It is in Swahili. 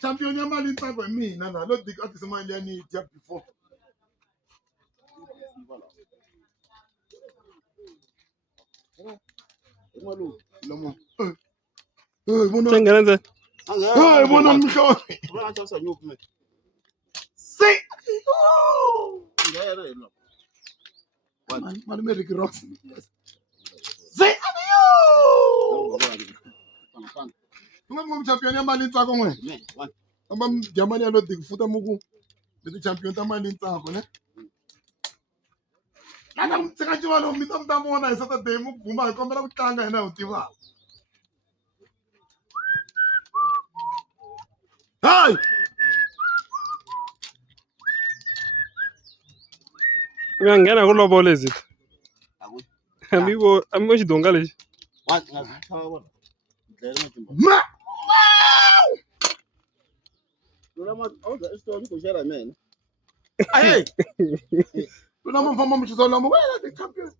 Champion ya mali ntsako hi mina na lo dik ati semali ya ni ya before. Lomo. Chengelenze. Hey, bona mhlo. Say. Man, me Rick Ross. Say ayo. Ngomong champion ya mali ntsako ngwe. Amba Germany ya lo dik futa muku. Beti champion ta mali ntsako ne. Nana mtsika chiva lo mi ta vona hi Saturday mu buma hi kombela ku tlanga hina u tiva. Hey! Ngena kulobola lezi. Amigo xidonga lexi. Ma! Hey! Luna mo mfamba mo xisolo mo wena the champion.